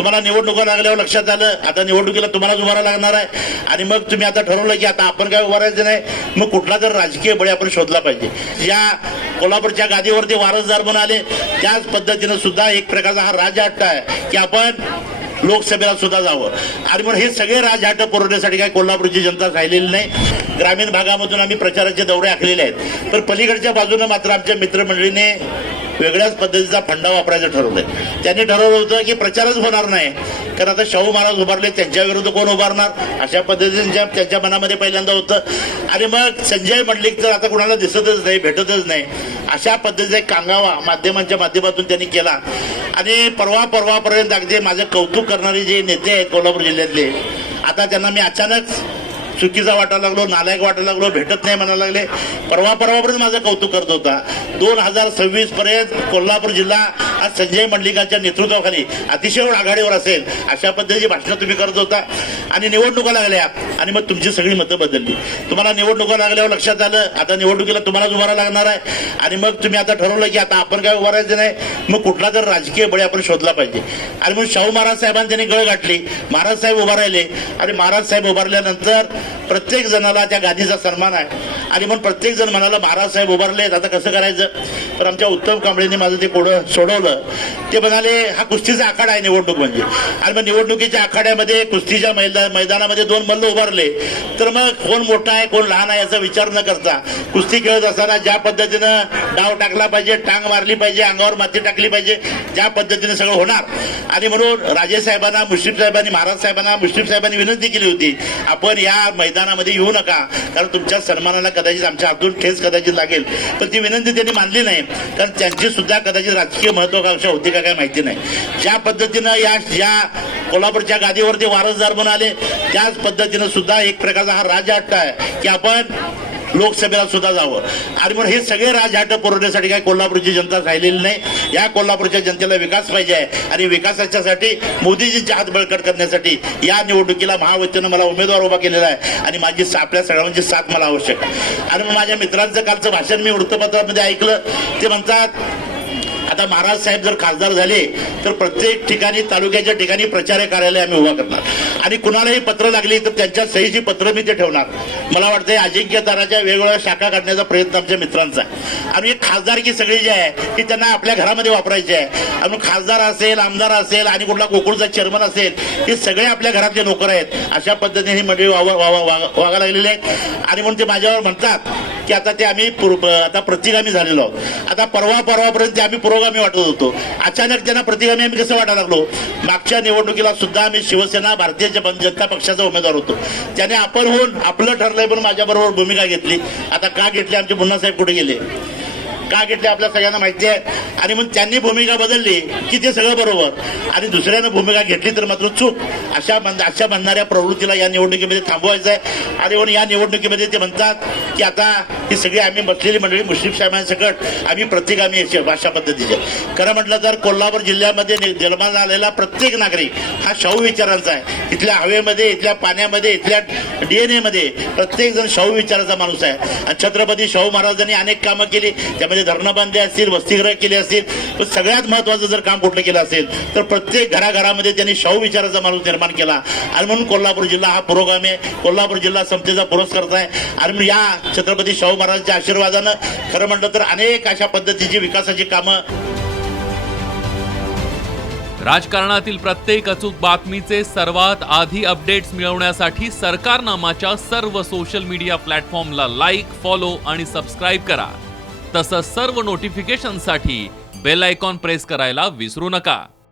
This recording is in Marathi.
तुम्हाला निवडणुका लागल्यावर लक्षात आलं आता निवडणुकीला तुम्हालाच उभारा लागणार आहे आणि मग तुम्ही आता ठरवलं की आता आपण काय उभारायचं नाही, मग कुठला तर राजकीय बळी आपण शोधला पाहिजे. या कोल्हापूरच्या गादीवरती वारसदार म्हणून आले त्याच पद्धतीनं सुद्धा एक प्रकारचा हा राजहट्ट आहे की आपण लोकसभेला सुद्धा जावं आणि म्हणून हे सगळे राजहट्ट पुरवण्यासाठी काय कोल्हापूरची जनता राहिलेली नाही. ग्रामीण भागामधून आम्ही प्रचाराचे दौरे आखलेले आहेत, पण पलीकडच्या बाजूने मात्र आमच्या मित्रमंडळीने वेगळ्याच पद्धतीचा फंडा वापरायचं ठरवलंय. त्यांनी ठरवलं होतं की प्रचारच होणार नाही, कारण आता शाहू महाराज उभारले त्यांच्या विरुद्ध कोण उभारणार अशा पद्धतीने त्यांच्या मनामध्ये पहिल्यांदा होतं. आणि मग संजय मंडलिक तर आता कुणाला दिसतच नाही, भेटतच नाही, अशा पद्धतीचा एक कांगावा माध्यमांच्या माध्यमातून त्यांनी केला. आणि परवापर्यंत अगदी माझं कौतुक करणारे जे नेते आहेत कोल्हापूर जिल्ह्यातले, आता त्यांना मी अचानक चुकीचा वाटायला लागलो, नालायक वाटायला लागलो, भेटत नाही म्हणायला लागले. परवापर्यंत माझं कौतुक करत होता. 2026 पर्यंत कोल्हापूर जिल्हा आज संजय मंडलिकांच्या नेतृत्वाखाली अतिशय आघाडीवर असेल अशा पद्धतीची भाषणं तुम्ही करत होता. आणि निवडणुका लागल्या आणि मग तुमची सगळी मतं बदलली. तुम्हाला निवडणुका लागल्यावर लक्षात आलं आता निवडणुकीला तुम्हालाच उभारा लागणार आहे आणि मग तुम्ही आता ठरवलं की आता आपण काय उभारायचं नाही, मग कुठला तर राजकीय बळी आपण शोधला पाहिजे. आणि म्हणून शाहू महाराज साहेबांनी त्यांनी गळ गाठली. महाराज साहेब उभा राहिले आणि महाराज साहेब उभारल्यानंतर प्रत्येक जणाला त्या गादीचा सन्मान आहे. आणि म्हणून प्रत्येक जण म्हणाला महाराज साहेब उभारलेत आता कसं करायचं. तर आमच्या उत्तम कांबळेंनी माझं ते कोडं सोडवलं. ते म्हणाले हा कुस्तीचा आखाडा आहे निवडणूक म्हणजे, आणि मग निवडणुकीच्या आखाड्यामध्ये कुस्तीच्या मैदानामध्ये दोन मल्ल उभारले तर मग कोण मोठा आहे कोण लहान आहे याचा विचार न करता कुस्ती खेळत असताना ज्या पद्धतीनं डाव टाकला पाहिजे, टांग मारली पाहिजे, अंगावर माती टाकली पाहिजे, ज्या पद्धतीने सगळं होणार. आणि म्हणून राजे साहेबांना, मुश्रीफ साहेबांनी, महाराज साहेबांना, मुश्रीफ साहेबांनी विनंती केली होती आपण या मैदानामध्ये येऊ नका, कारण तुमच्या सन्मानाला कदाचित आमच्या हातून ठेच कदाचित लागेल. पण ती विनंती त्यांनी मानली नाही, कारण त्यांची सुद्धा कदाचित राजकीय महत्वाकांक्षा होती का काय माहिती नाही. ज्या पद्धतीनं या कोल्हापूरच्या गादीवरती वारसदार म्हणून आले त्याच पद्धतीनं सुद्धा एक प्रकारचा हा राजहट्ट आहे की आपण लोकसभेला सुद्धा जावं. आणि म्हणून हे सगळे राजहट्ट पुरवण्यासाठी काय कोल्हापूरची जनता राहिलेली नाही. या कोल्हापूरच्या जनतेला विकास पाहिजे आहे आणि विकासाच्यासाठी मोदीजींचे हात बळकट करण्यासाठी या निवडणुकीला महायुतीनं मला उमेदवार उभा केलेला आहे आणि माझी आपल्या सगळ्यांची साथ मला आवश्यक आहे. आणि मग माझ्या मित्रांचं कालचं भाषण मी वृत्तपत्रामध्ये ऐकलं. ते म्हणतात आता महाराज साहेब जर खासदार झाले तर प्रत्येक ठिकाणी तालुक्याच्या ठिकाणी प्रचार कार्यालय आम्ही उभा करणार आणि कुणालाही पत्र लागली तर त्यांच्या सहीची पत्र मी ते ठेवणार. मला वाटतंय अजिंक्य ताराच्या वेगवेगळ्या शाखा काढण्याचा प्रयत्न आमच्या मित्रांचा आहे. आणि खासदारकी सगळी जी आहे ती त्यांना आपल्या घरामध्ये वापरायची आहे. आणि खासदार असेल, आमदार असेल आणि कुठला गोकुळचा चेअरमन असेल, हे सगळे आपल्या घरातले नोकर आहेत. अशा पद्धतीने ही मंडळी वागा लागलेली आहेत. आणि म्हणून ते माझ्यावर म्हणतात की आता ते आम्ही आता प्रतिगामी झालेलो आहोत. आता परवापर्यंत ते आम्ही पुरोगामी वाटत होतो, अचानक त्यांना प्रतिगामी आम्ही कसं वाटायला लागलो. मागच्या निवडणुकीला सुद्धा आम्ही शिवसेना भारतीय जनता पक्षाचा उमेदवार होतो. त्याने आपण होऊन आपलं ठरलंय पण माझ्याबरोबर भूमिका घेतली. आता का घेतली, आमचे मुन्नासाहेब कुठे गेले, का घेतले आपल्या सगळ्यांना माहिती आहे. आणि मग त्यांनी भूमिका बदलली की ते सगळं बरोबर आणि दुसऱ्यानं भूमिका घेतली तर मात्र चूक. अशा म्हणणाऱ्या प्रवृत्तीला या निवडणुकीमध्ये थांबवायचं आहे. आणि म्हणून या निवडणुकीमध्ये ते म्हणतात की आता ही सगळी आम्ही बसलेली मंडळी मुश्रीफ साहेबांसकट आम्ही प्रतिगामी अशा पद्धतीचे. खरं म्हटलं तर कोल्हापूर जिल्ह्यामध्ये जन्माला आलेला प्रत्येक नागरिक हा शाहू विचारांचा आहे. इथल्या हवेमध्ये, इथल्या पाण्यामध्ये, इथल्या DNA मध्ये प्रत्येक जण शाहू विचाराचा माणूस आहे. आणि छत्रपती शाहू महाराजांनी अनेक कामं केली, त्यामध्ये धरणं बांधले असतील, वसतिगृह केले असतील, पण सगळ्यात महत्वाचं जर काम कुठलं केलं असेल तर प्रत्येक घराघरामध्ये त्यांनी शाहू विचाराचा माणूस निर्माण केला. आणि म्हणून कोल्हापूर जिल्हा हा पुरोगामी आहे. कोल्हापूर जिल्हा समतेचा पुरस्कार आहे. आणि म्हणून या छत्रपती शाहू महाराजांच्या आशीर्वादानं खरं म्हटलं तर अनेक अशा पद्धतीची विकासाची कामं. राजकारणातील प्रत्येक अचूक बातमीचे सर्वात आधी अपडेट्स मिळवण्यासाठी सरकारनामाच्या सर्व सोशल मीडिया प्लॅटफॉर्मला लाईक, फॉलो आणि सबस्क्राईब करा. तसंच सर्व नोटिफिकेशनसाठी बेल आयकॉन प्रेस करायला विसरू नका.